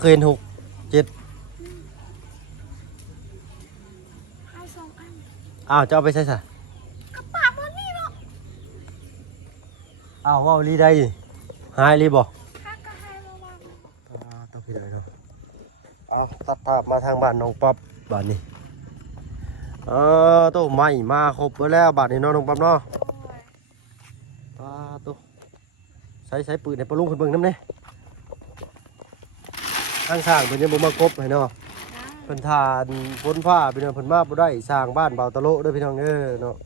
เคยเห็น6 7ให้2 อันจะเอาไปใส่ซะกระป๋าบนนี่เนาะเว้าลีได้หายลีบ่ถ้าก็ให้ระวังต้องพี่ได้เนาะตัดภาพมาทางบ้านน้องป๊อบบ้านนี้โตใหม่มาครบแล้วบ้านนี้เนาะน้องป๊อบเนาะโตใช้ปืนให้ปะลุงขึ้นเบิ่งนำเด้ทางสร้างเพิ่นยังบ่มากบให้เนาะเพิ่นทานฝนฟ้าพี่น้องเพิ่นมาบ่ได้สร้างบ้านเบาตะโลเด้อพี่น้องเด้อเนาะ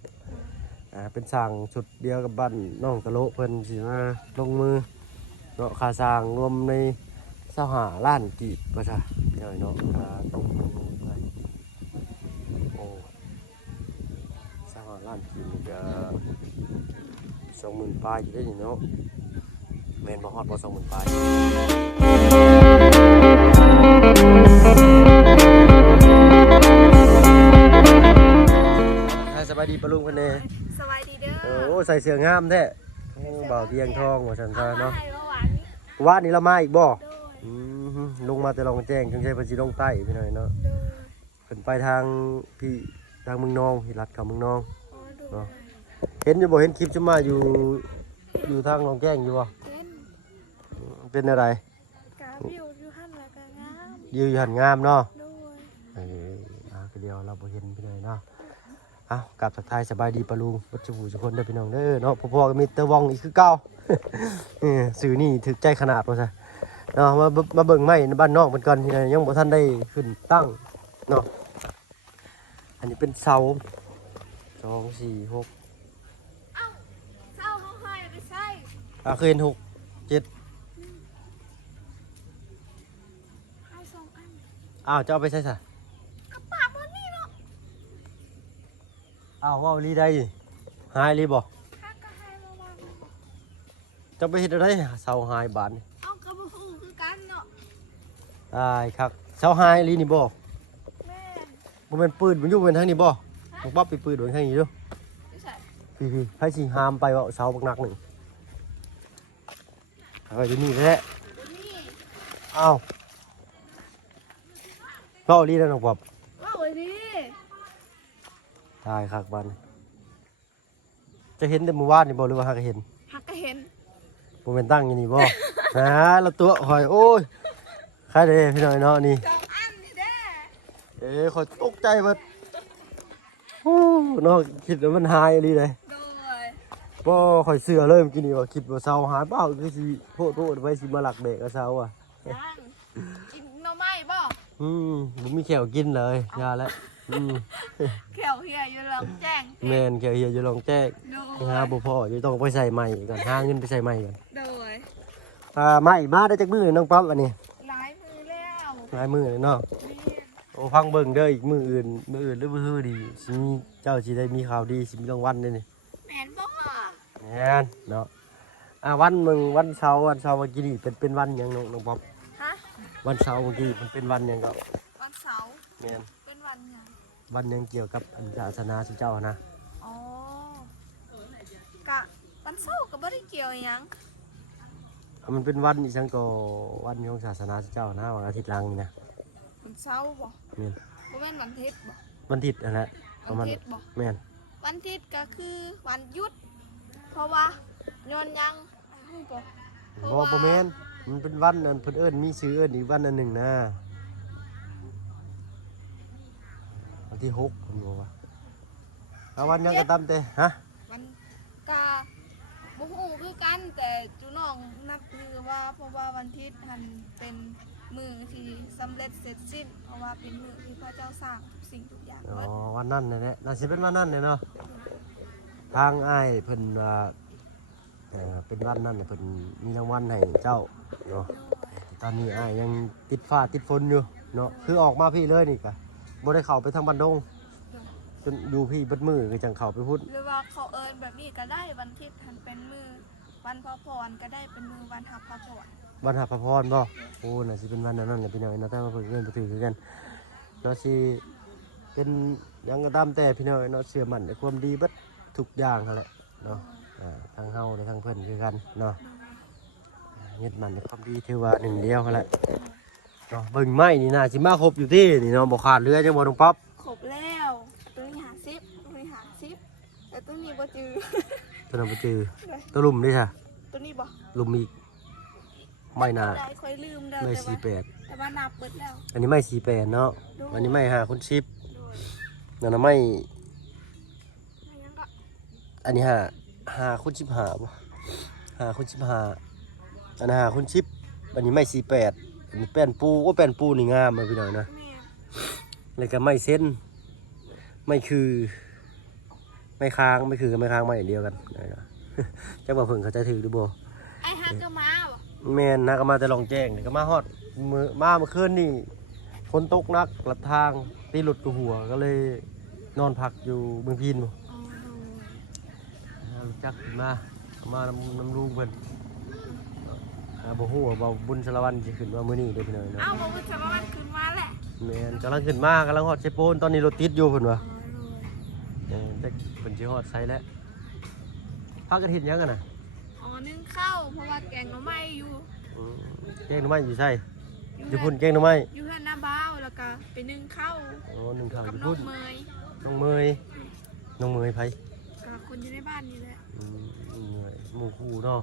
เป็นสร้างชุดเดียวกับบ้านน้องตะโลเพิ่นสิมาลงมือเนาะค่าสร้างรวมใน25 ล้านกีบว่าซะพี่น้องเนาะตกไปโอ้25 ล้านกีบนี่ก็20,000 ปลายอยู่ได้นี่เนาะแม่นบ่ฮอดบ่20,000 ปลายสบายดีปะลุงกันเน่สวัสดีเด้อใส่เสื้องามแท้เบาเตียงทองว่าฉันซะเนาะให้ว่านี่เรามาอีกบ่ลงมาแต่ลองแจ้งจังใช้เพิ่นสิลงใต้พี่น้อยเนาะเพิ่นไปทางพี่ทางเมืองนองพี่รัดเข้าเมืองนองเนาะเห็นอยู่บ่เห็นคลิปซุมาอยู่ทางลองแจ้งอยู่บ่เป็นอะไรกะวิวอยู่หั่นแล้วก็งามอยู่หันงามเนาะด้วยก็เดียวเราบ่เห็นพี่น้อยเนาะกลับทักทายสบายดีปะลุงวัชผู้ทุกคนเด้อพี่น้องเด้อเนาะพ่อๆก็มีเตอร์วองอีกคือเก่าสื่อนี่ถึกใจขนาดว่าซะเนาะมาเบิ่งไม้ในบ้านนอกเพิ่นก่อนพี่น้องยังบ่ทันได้ขึ้นตั้งเนาะอันนี้เป็นเสา2 4 6เศร้าเขาให้ไปใส่เคยเห็น6 7ให้2 อันจะเอาไปใส่ซะกระป๋าบนนี่เนาะเว้าลีได้หายลีบ่ถ้าก็ให้ระวังจะไปเฮ็ดอะไรเสาหายบาดนี่กระบ่ฮู้คือกันเนาะได้ครับเสาหายลีนี่บ่แม่บ่แม่นปืนมันอยู่เป็นทางนี้บ่บ่ป๊อบไปปืนโดนทางนี้เด้อไม่ใช่พี่ๆให้สิหามไปว่าเสาบักหนักหนึ่งเอาไปที่นี่แหละเว้าลีแล้วน้องป๊อบว่าไว้ดิได้ครับบ้านจะเห็นแต่เมื่อวานนี่บ่หรือว่าหากเห็นหักก็เห็นบ่แม่นตั้งอยู่นี่บ่แล้วตัวหอยโอ้ยใครเด้พี่น้อยเนาะนี่2 อันนี่เด้ขอยตกใจเบิดเนาะคิดว่ามันหายอีหลีเลยโดยบ่ข่อยเชื่อเลยเมื่อกี้นี่ว่าคิดว่าเสาหายเปล่าคือสิโพดไว้สิมาลักเบรกกับเสายังกินหน่อไม้บ่บ่มีแขวกินเลยยาแล้วแขวเฮียอยู่ลองแจ้งแม่นแขวเฮียอยู่ลองแจ้งหาบ่พออยู่ต้องไปใส่ใหม่ก่อนหาเงินไปใส่ใหม่ก่อนโดยใหม่มาได้จักมื้อน้องป๊อปอันนี้หลายมือแล้วหลายมื้อเลยเนาะฟังเบิ่งเด้ออีกมื้ออื่นหรือมื้อดีสิมีเจ้าสิได้มีข่าวดีสิมีรางวัลด้วยนี่แม่นบ่แม่นเนาะวันเสาร์เมื่อกี้นี่เป็นวันหยังน้องป๊อปวันเสาร์เมื่อกี้มันเป็นวันหยังก็วันเสาร์แม่นเป็นวันหยังวันหยังเกี่ยวกับศาสนาเจ้านะกะวันเสาร์ก็บ่ได้เกี่ยวหยังมันเป็นวันอีสังก็วันของศาสนาเจ้านะวันอาทิตย์หลังนี่นะวันเสาร์บ่แม่นบ่แม่นวันอาทิตย์บ่วันอาทิตย์นั่นแหละวันอาทิตย์บ่แม่นวันอาทิตย์ก็คือวันหยุดเพราะว่าย้อนหยังบ่แม่นมันเป็นวันนั้นเพิ่นเอิ้นมีชื่อเอิ้นอีกวันอันหนึ่งนะวันที่6ผมบอกว่าวันยังก็ตามแต่วันกะบ่ฮู้คือกันแต่จุน้องนับถือว่าเพราะว่าวันอาทิตย์มันเป็นมื้อที่สำเร็จเสร็จสิ้นเพราะว่าเป็นมื้อที่พระเจ้าสร้างทุกสิ่งทุกอย่างวันนั้นแหละน่าสิเป็นวันนั้นเนาะทางอ้ายเพิ่นเป็นวันนั้นเพิ่นมีรางวัลให้เจ้าเนาะตอนนี้ยังติดฟ้าติดฝนอยู่เนาะคือออกมาพี่เลยนี่กะบ่ได้เข้าไปทางบ้านดงจนอยู่พี่เบิดมือคือจังเข้าไปพุทธหรือว่าเขาเอิ้นแบบนี้ก็ได้วันอาทิตย์มันเป็นมือวันพระพรก็ได้เป็นมือวันหับพระพรวันหับพระพรบ่โอ้น่ะสิเป็นวันนั้นแหละพี่น้อยเนาะแต่ว่าเพิ่นเอิ้นบ่ถือคือกันเนาะสิเป็นหยังก็ตามแต่พี่น้อยเนาะเชื่อมั่นในความดีเบิดทุกอย่างนั่นแหละเนาะทางเฮาและทางเพิ่นคือกันเนาะยึดมั่นในความดีถือว่าหนึ่งเดียวนั่นแหละ เบิ่งไม้นี่น่าสิมาครบอยู่ที่นี่เนาะบ่ขาดเรือจังบ่ต้องป๊อป ครบแล้วตัวนี้50ตัวนี้50แต่ตัวนี้บ่จือ ตัวนั้นบ่จือตัวลุ่มนี่ค่ะ ตัวนี้บ่ ลุ่มอีกไม่น่า ได้ค่อยลืมแล้ว ไม่ แต่ว่านับเบิดแล้ว 48อันนี้ไม่48เนาะอันนี้ไม่5คนชิป โดย นั่นน่ะไม่ ไม่งั้นก็ อันนี้5คนชิป5บ่5คนชิป5อันนั้น5คนชิปอันนี้ไม่48อันนี้แป้นปูโอ้แป้นปูนี่งามมาพี่น้อยนะ แม่ แล้วก็ไม่เส้นไม่คือไม่ค้างไม่คือกับไม่ค้างไม่อย่างเดียวกันนะครับ จังหวะเพิ่งเขาใจถือหรือบ่ ไอ้ฮักก็มาบ่ แม่นนะก็มาแต่ลองแจ้งนี่ก็มาฮอดเมื่อคืนนี่ฝนตกหนักลัดทางตีหลุดกับหัวก็เลยนอนพักอยู่เมืองพีนบ่ อ๋อโดย จักขึ้นมาน้ำลูกเพิ่นบ่ฮู้ว่าบ่บุญสารวัตรสิขึ้นมามื้อนี้เด้อพี่น้อยเนาะ เอ้าบ่ว่าจะมาวันขึ้นมาแหละ แม่นกำลังขึ้นมากำลังฮอดเชโปนตอนนี้รถติดอยู่เพิ่นว่า อ๋อโดย จักเพิ่นสิฮอดไสแล้วพากันเฮ็ดหยังกันน่ะ อ๋อนึ่งข้าวเพราะว่าแกงหน่อไม้อยู่ แกงหน่อไม้อยู่ใช่อยู่พุ่นแกงหน่อไม้ อยู่เฮือนหน้าบ้าวแล้วก็ไปนึ่งข้าว โอ้หนึ่งข้าวอ กับ ยู่ น้อ พุ่ ง น เมย น้องเมยน้องเมยไผ กับคนอยู่ในบ้านนี่แหละ เหนื่อยหมู่คู่เนาะ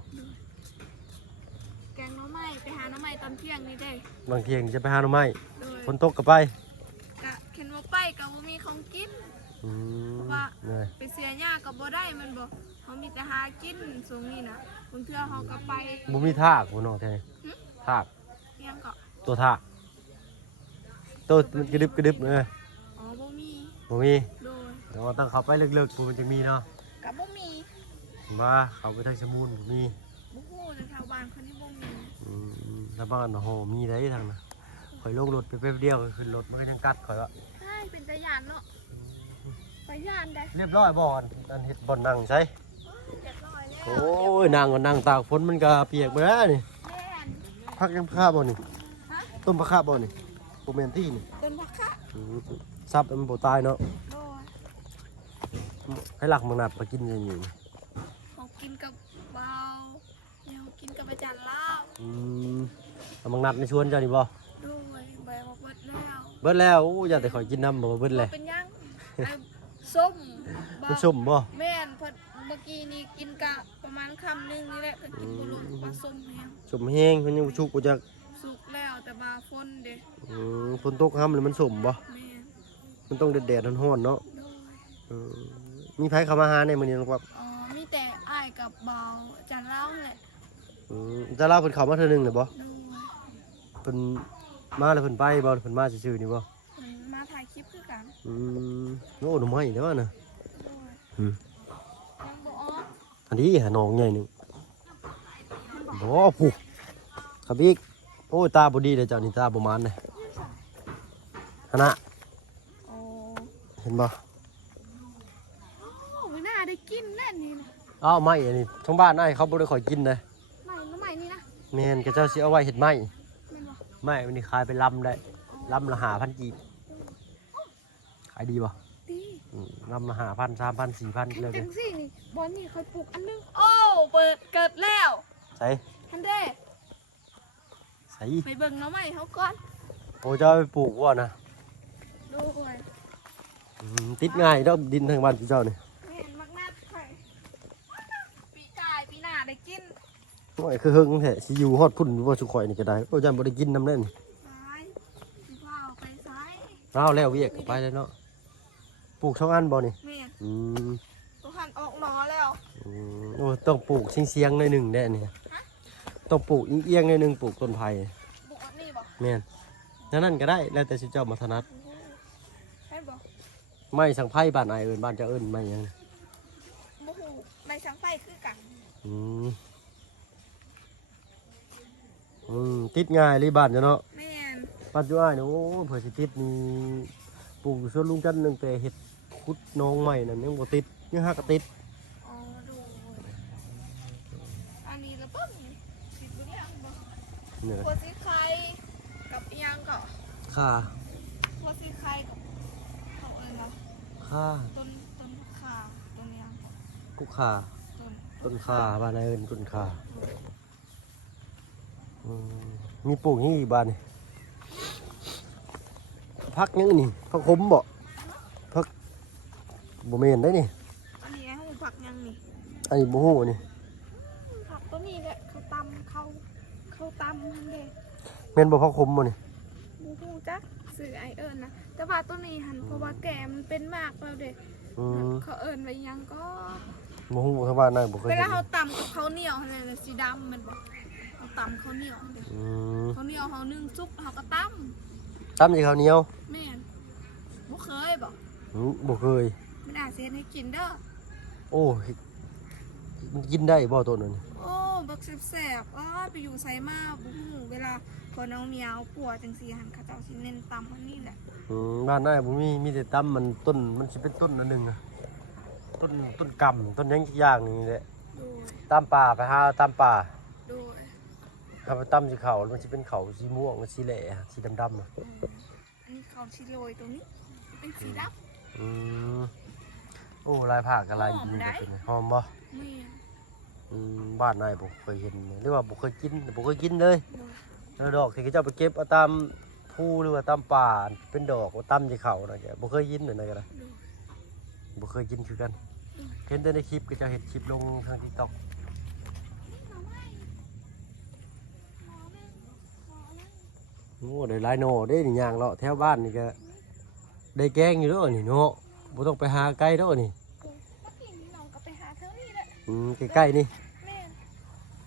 แกงหน่อไม้ไปหาหน่อไม้ตอนเที่ยงนี่เด้ บางเที่ยงจะไปหาหน่อไม้ โดย ฝนตกก็ไป กะเข็นว่าไปกับบ่มีของกิน ว่า เหนื่อย ไปเสียหญ้ากับบ่ได้มันบ่เขามีแต่หากินสูงนี่นะบางเทื่อเขาก็ไป บ่มีทากบ่น้องแท้ทาก เลี้ยงก็ ตัวทากตัวมันกระดึบอ๋อบ่มี บ่มี โดย แต่ว่าต้องเข้าไปลึกๆมันจะมีเนาะ กับบ่มี ว่าเข้าไปทางสมุนบ่มี บ่ฮู้แต่ชาวบ้านคนนี้บ่มี แล้วบ้านโอ้โหมีได้ทางน่ะข่อยลงรถไปแป๊บเดียวขึ้นรถมันก็ยังกัดข่อยว่า ใช่เป็นตาย่านเนาะไปย่านได้ เรียบร้อยบ่อันเฮ็ดบ่อนนั่งใช่ เรียบร้อยแล้ว โอ้ยนั่งก็นั่งตากฝนมันก็เปียกไปแล้วนี่ แม่น พักยังข้าบ่นี่ ฮะ ต้มผักข้าบ่นี่โปแมนที่นี่ ต้นผักคะ ซับมันบ่ตายเนาะ โดย ให้หลักมังนัดมากินอย่างนี้ เขากินกับเบาเนี่ยเขากินกับอาจารย์ลาว เอามังนัดในชวนเจ้านี่บ่ ด้วยใบบอกเบิดแล้ว เบิดแล้วอู้อย่าแต่ข่อยกินน้ำบ่ว่าเบิดเลย เป็นยังไอ้ส้มบ่ มันส้มบ่ แม่นเพิ่นเมื่อกี้นี่กินกะประมาณคำหนึงนี่แหละเพิ่นกินบ่ลงปลาส้มแห้ง ส้มแห้งมันยังบ่ชุกบ่จัก สุกแล้วแต่บาฝนเด้ ฝนตกห้ำแล้วมันส้มบ่ แม่น มันต้องแดดๆร้อนๆเนาะ โดย มีไผเข้ามาหาในมื้อนี้น้องครับ อ๋อมีแต่อ้ายกับเบาอาจารย์ลาวแหละ จะเล่าเพิ่นเข้ามาเทื่อนึงเลยบ่ โดย เพิ่นมาแล้วเพิ่นไปบ่เพิ่นมาซื่อๆนี่บ่ เพิ่นมาถ่ายคลิปคือกัน โอ้หน่อไม้เด้อน่ะ โดย อืม ยังบ่ออก อันนี้หาน้องใหญ่หนึงบ่ผู้ครับอีกโอ้ยตาบ่ดีเลยเจ้านี่ตาบ่มานเลยหั่นน่ะ โอ้ เห็นบ่ ไม่น่าได้กินแน่นี่นะ อ้าวไม้อันนี้ทั้งบ้านอ้ายเขาบ่ได้ค่อยกินนะ ไม่น้ำใหม่นี่นะ แม่นกระเจ้าสิเอาไว้เฮ็ดไม้ แม่นบ่ ไม้มันนี่ขายเป็นลำได้ลำละ5,000กีบขายดีบ่ ดี ลำละ5,000 3,000 4,000เลย จังสินี่บอลนี่เคยปลูกอันนึงโอ้เปิดเกิดแล้ว ใส่ ทันเด้ ใส่ ไปเบิ่งน้องใหม่เขาก่อน โอ้เจ้าไปปลูกว่านะ ดูก่อน ติดง่ายเด้อดินทางบ้านเจ้านี่ ไม่เห็นมักนาดไข่ปีกายปีหน้าได้กิน โอ้ยคือเฮิงแท้สิอยู่ฮอดพุ่นบ่สุข่อยนี่ก็ได้โอ้ยจันบ่ได้กินน้ำแน่นี่ ซ้ายสิพาออกไปซ้าย เอาแล้วเวียกก็ไปเลยเนาะปลูกช่องอันบ่นี่ แม่น อืม ตัวหันออกหนอแล้ว โอ้ต้องปลูกเสียงๆหน่อยหนึงแน่นี่ต้องปลูกเอียงๆหน่อยหนึงปลูกต้นไผ่ ปลูกอันนี้บ่ แม่นนั่นก็ได้แล้วแต่สิเจ้ามาถนัด ใช่บ่ ไม้สังไผ่บ้านอ้ายเอิ้นบ้านเจ้าเอิ้นไม้หยัง บ่ฮู้ไม่สังไฟคือกัน อืมติดง่ายเลยบ้านเจ้าเนาะ แม่น ปัจจุบันเนี่ยโอ้เผื่อสิติดนี่ปลูกอยู่สวนลุงจันทร์นึงแต่เห็ดขุดน้องใหม่นั่นยังบ่ติดยังหักก็ติด อ๋อดูอันนี้ละเบิ่งนี่สิเบิ่งยังบ่ เนี่ย หัวสีไข่กับอีหยังก็ ค่า หัวสีไข่กับเขาเอิ้นว่า ค่า ต้นข่าต้นอีหยังก็ กุค่า ต้น ต้นค่าบ้านนายเอิ้นต้นค่ามีปลูกนี่อีกบ้านนี่ น พักยังนี่พักขมบ่พักบ่แม่นได้นี่ อันนี้ให้ผักยังนี่ อันนี้บ่ฮู้นี่ ผักตัวนี้แหละเขาตำเขาตำมันเด้ แม่นบ่พักขมบ่นี่ บูฮูจักสื่อไอเอิญนะแต่ว่าตัวนี้หันเพราะว่าแก่มันเป็นมากแล้วเด้ อืม เขาเอิญไว้ยังก็ บ่ฮู้ทางบ้านนายบ่เคย เว เห็ ลาน เขาตำกับเขาวเหนียวอะไรนะสีดำมันบอกเขาตำเขาวเหนียวเด้ อืม เขาวเหนียวเขานึ่งซุปเขาก็ต ตำสิข้าวเหนียว ำแม่นบ่เคยบอก บ่เคย มันอาจเสียให้กินเด้อ โอ้ยมันกินได้บ่ตัวนั้นนี่ โอ้บักแสบๆไปอยู่ไซมาบูฮูเวลาพอน้องเมียวปวดจังสีหันเขาเจ้าสิเน้นตำอันนี้แหละ บ้านนายบ่มีแต่ตำมันต้นมันสิเป็นต้นอันหนึงอะต้นกำต้นหยังสักอย่างนี่แหละ โดย ตามป่าไปหาตามป่า โดย ถ้าไปตำสิเขามันสิเป็นเขาสีม่วงสีแหล่สีดำๆอะ อันนี้เขาชิโรยตรงนี้เป็นสีด อืมโอ้ลายผักอะไร หอม นี่ ได้ เป็นไงหอมบ่ ำแม่น บ้านนายบ่เคยเห็นหรือว่าบ่เคยกินบ่เคยกินเลย โดย แล้วดอกที่เขาเจ้าไปเก็บเอาตามภูหรือว่าตามป่าเป็นดอกว่าตำสิเขาน่ะแกบ่เคยกินนั่นน่ะก็ได้ โดย บ่เคยกินคือกันเห็นแต่ในคลิปก็จะเห็นคลิปลงทาง TikTok โอ้ได้หลายโนได้นี่ย่างเลาะแถวบ้านนี่ก็ได้แกงอยู่เด้อนี่เนาะบ่ต้องไปหาไกลเด้อนี่ เมื่อกี้นี่น้องก็ไปหาเท่านี้แหละ ใกล้ๆนี่ แม่น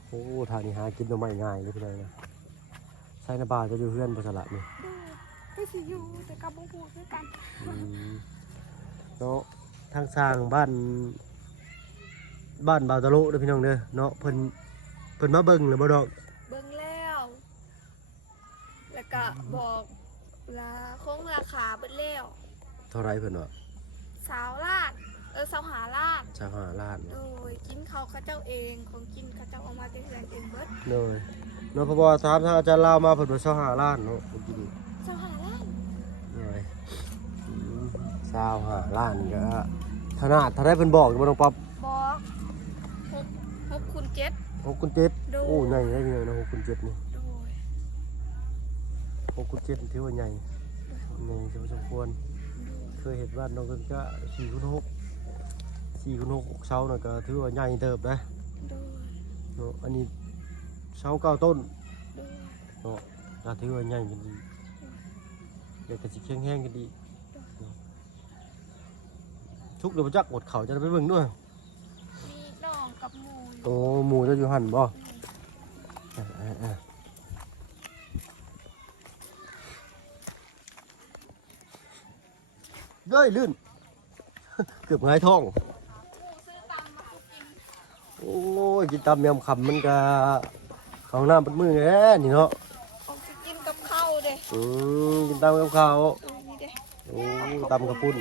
โอ้ทางนี้หากินหน่อไม้ง่ายเลยพี่น้อยนะใส่น้ำปลาจะอยู่เพื่อนบ่สละนี่ ดูไปสิอยู่แต่กับบุพูคือกัน เนาะทางสร้างบ้านบาวตะโลเด้อพี่น้องเด้อเนาะเพิ่นมาเบิ่งแล้วบ่ดอก เบิ่งแล้ว แล้วก็บอกราคงราคาเบิดแล้ว เท่าไรเพิ่นว่า สาวลาดสาวหาลาด 25ล้าน โดยกินเขาเขาเจ้าเองของกินเขาเจ้าเอามาเต็มแรงเต็มเบิด เลยเนาะเพราะว่าถามทางอาจารย์ลาวมาเพิ่นว่า25ล้านเนาะเมื่อกี้นี้ สาวหาลาด เลย25ล้านก็ขนาดเท่าไรเพิ่นบอกอยู่บ่น้องป๊อป บอกหกคูณเจ็ด 6คูณ7โอ้ใหญ่ได้พี่น้อยนะ6คูณ7นี่ โดย 6คูณ7ถือว่าใหญ่ใหญ่พอสมควรเคยเห็นบ้านน้องเพิ่นก็4คูณ6 4คูณ6เสาน่ะก็ถือว่าใหญ่เติบนะ โดย เนาะอันนี้เสา9ต้น โดย เนาะก็ถือว่าใหญ่กันดีเดี๋ยวก็สิแข็งๆกันดีเนาะทุกเดี๋ยวบ่จักอดเขาจะได้ไปเบิ่งด้วย มีน้องกับหมูอยู่ โอ้หมูจะอยู่หั่นบ่เด้ยลื่น เกือบหงายท้อง หมูซื้อตามมากิน โอ้ยกินตามยำคำมันก็เข้าห้องน้ำเป็นมือแน่นี่เนาะ ออกจะกินกับข้าวเด้ กินตามกับข้าว นี่เด้ โอ้ตำกระปุ้น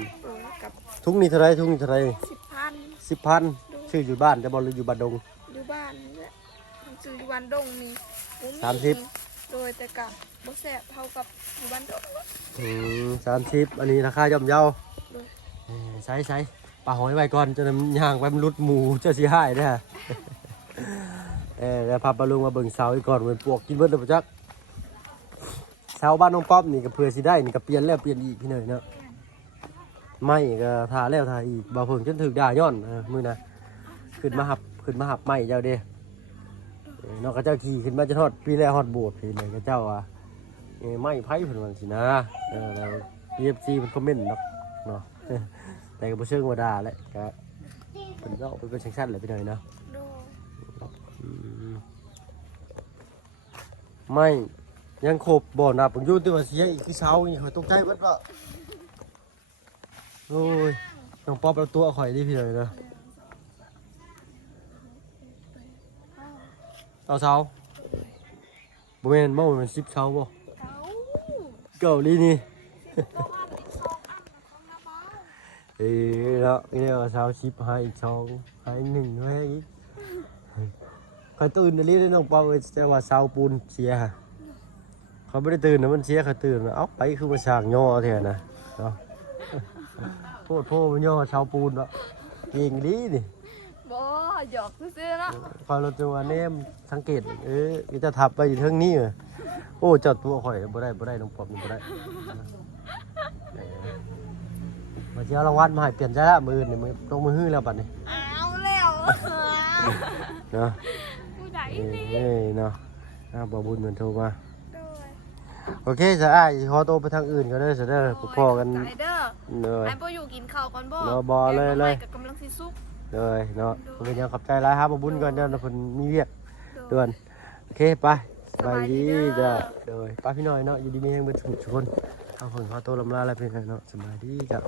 กับ ทุกนี่เท่าไรทุกนี่เท่าไร 10,000 10,000ชื่ออยู่บ้านจะบอลหรืออยู่บ้านดง อยู่บ้านนี่แหละมันซื้ออยู่บ้านดงนี่บ่มี 30 โดยแต่กับบ่แซ่บเท่ากับอยู่บ้านดง 30อันนี้ราคาย่อมเยา โดย ใส่ปลาหอยไว้ก่อนจะนำย่างไปมันรุดหมูเจ้าสีหายเด้อ แล้วพาปลาลุงมาเบิ่งเสาอีกก่อนเป็นปวกกินเบิดเลยปะจักเสาบ้านน้องป๊อปนี่ก็เพื่อสิได้นี่ก็เปลี่ยนแล้วเปลี่ยนอีกพี่เนยเนาะไม่ก็ทาแล้วทาอีกบ่าวเพิ่งจนถึกด่าย้อนมื้อนะขึ้นมาหับไม่เจ้าเด้นอกจากเจ้าขี่ขึ้นมาจะทอดปีแรกฮอดโบสถ์พี่เลยก็เจ้าว่าไม่ไผเพิ่นว่าสินะแล้ว PFC เพิ่นคอมเมนต์เนาะ แต่ก็บ่เชิงว่าด่าแหละก็เพิ่นก็เป็นจังซั่นแหละพี่เนยเนาะ โดย ไม่ยังครบบ่นับผมอยู่ที่ว่าเสียอีกคือเช้านี่ข่อยตกใจเบิดว่าโอ้ยน้องป๊อปเอาตัวข่อยดิพี่เลยนะเอาเช้าบ่แม่นบ่มัน10เช้าบ่ เก้า เกาหลีนี่ บ่อันอีก2อันของนาบ้า แล้วนี่ว่าเช้า10ให้อีก2ให้1ให้อีกข่อยตื่นอีหลีน้องป๊อปแต่ว่าเช้าปูนเสียเขาไม่ได้ตื่นนะมันเสียเขาตื่นเอ้าไปคือมาสร้างย่อแทนนะเนาะ โพดมันย่อชาวปูนวะเก่งดีนี่ บ่หยอกซื่อๆเนาะ คอยเราจะว่าเนมสังเกตก็จะทับไปอยู่เทิงนี้โอ้จอดตัวข่อยบ่ได้น้องปอบนี่บ่ได้ มาสิเอารางวัลมาให้เปลี่ยนใจละมื้อนี่มื้อต้องมือฮื้อแล้วบัดนี้ เอาแล้ว เนาะ ผู้ใดนี่ เอ้ยเนาะบ่บุญมันโทรมา โดย โอเคจะอ้ายขอตัวไปทางอื่นก็เด้อซะเด้อพอกัน ใจเด้อ เลย ไอ้บ่อยู่กินข้าวก่อนบ่ เนาะบ่เลยเลย แกงหน่อไม้กับกำลังสิสุก เลยเนาะเป็นยังขอบใจหลายครับบ่บุญก่อนเด้อเพิ่นมีเวียกด่วนโอเคไปสบายดีจ้ะโดยป้าพี่น้อยเนาะอยู่ดีมีแรงเบิดทุกคนเอาเพิ่นขอตัวลำลาแล้วเพิ่นเนาะสบายดีจ้ะ